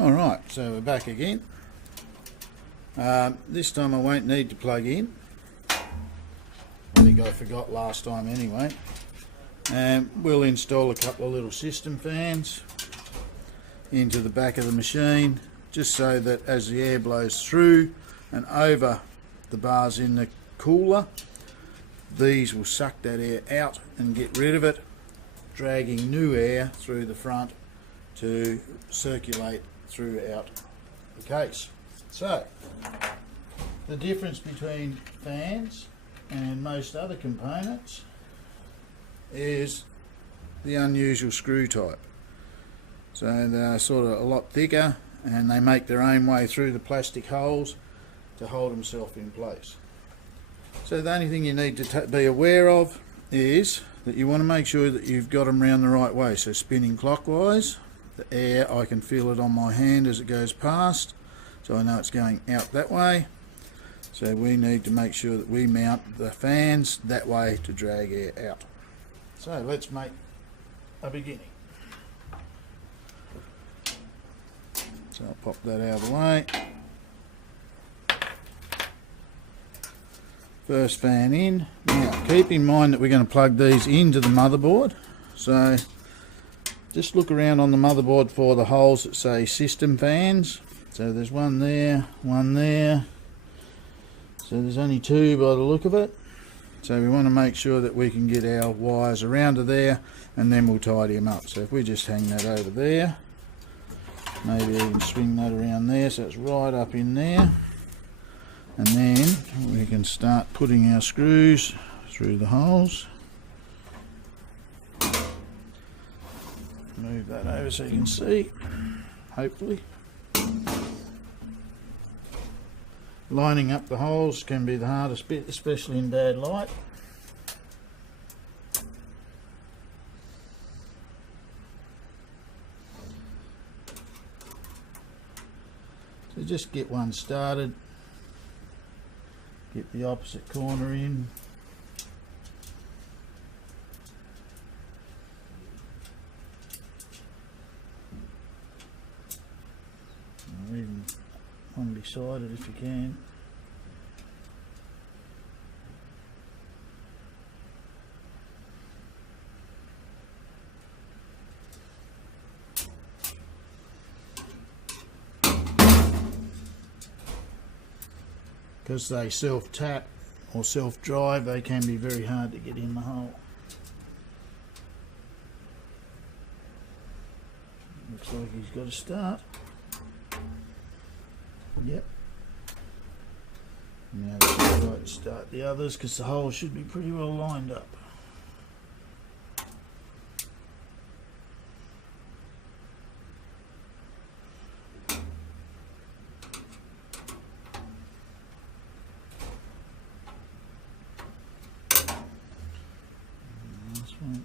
Alright, so we're back again. This time I won't need to plug in. I think I forgot last time anyway. And we'll install a couple of little system fans into the back of the machine, just so that as the air blows through and over the bars in the cooler, these will suck that air out and get rid of it, dragging new air through the front to circulate throughout the case. So the difference between fans and most other components is the unusual screw type. So they're sort of a lot thicker and they make their own way through the plastic holes to hold themselves in place. So the only thing you need to be aware of is that you want to make sure that you've got them around the right way. So spinning clockwise, the air, I can feel it on my hand as it goes past, so I know it's going out that way. So we need to make sure that we mount the fans that way to drag air out. So let's make a beginning. So I'll pop that out of the way. First fan in. Now keep in mind that we're going to plug these into the motherboard. So just look around on the motherboard for the holes that say system fans. So there's one there, one there. So there's only two by the look of it. So we want to make sure that we can get our wires around to there, and then we'll tidy them up. So if we just hang that over there, maybe even swing that around there so it's right up in there, and then we can start putting our screws through the holes. Move that over so you can see, hopefully. Lining up the holes can be the hardest bit, especially in bad light. So just get one started, get the opposite corner in. Or even one beside it if you can. Because they self-tap or self-drive, they can be very hard to get in the hole. Looks like he's got to start. Yep. Now we should try to start the others because the hole should be pretty well lined up. Last one.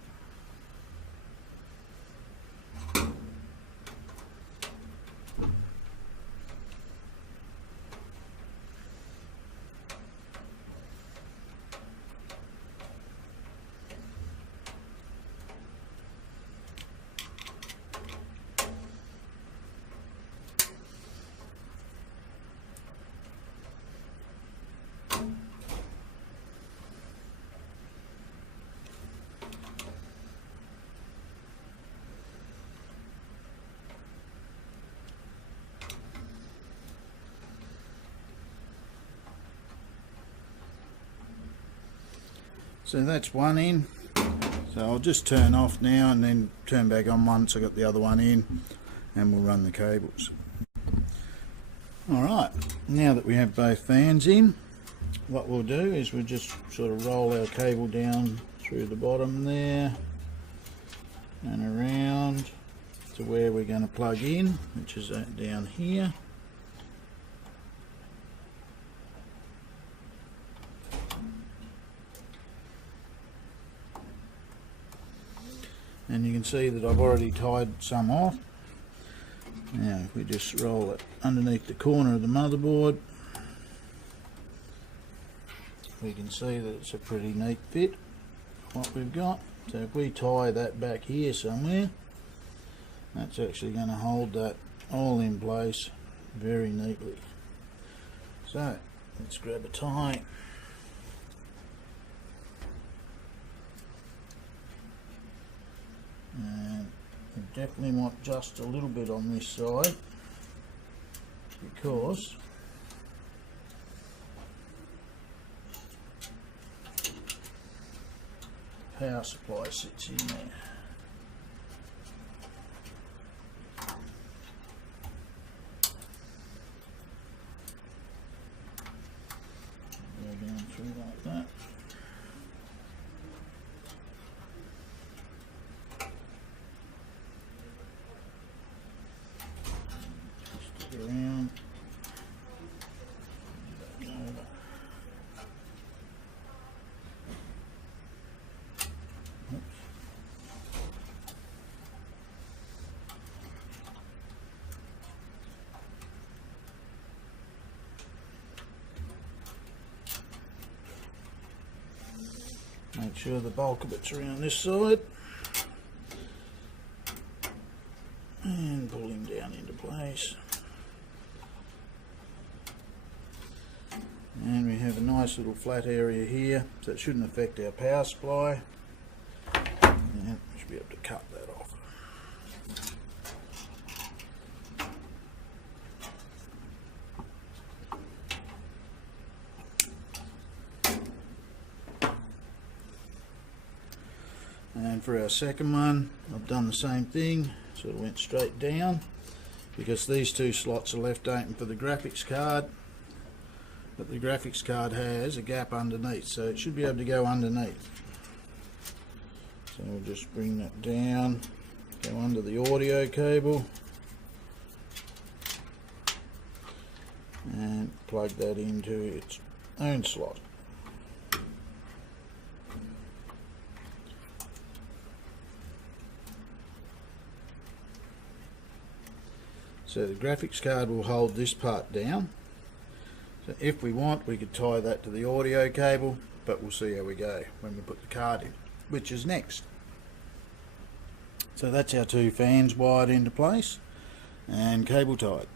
So that's one in. So I'll just turn off now and then turn back on once I got the other one in, and we'll run the cables. Alright, now that we have both fans in, what we'll do is we'll just sort of roll our cable down through the bottom there and around to where we're going to plug in, which is down here. And you can see that I've already tied some off. Now if we just roll it underneath the corner of the motherboard, we can see that it's a pretty neat fit what we've got. So if we tie that back here somewhere, that's actually going to hold that all in place very neatly. So let's grab a tie. And we definitely want just a little bit on this side, because the power supply sits in there. Go down through like that. Twist it around. Back over. Oops. Make sure the bulk of it's around this side, and pull him down into place. And we have a nice little flat area here, so it shouldn't affect our power supply, and we should be able to cut that off. And for our second one, I've done the same thing, so it went straight down, because these two slots are left open for the graphics card, but the graphics card has a gap underneath, so it should be able to go underneath. So we'll just bring that down, go under the audio cable, and plug that into its own slot. So the graphics card will hold this part down. So if we want, we could tie that to the audio cable, but we'll see how we go when we put the card in, which is next. So that's our two fans wired into place and cable tied.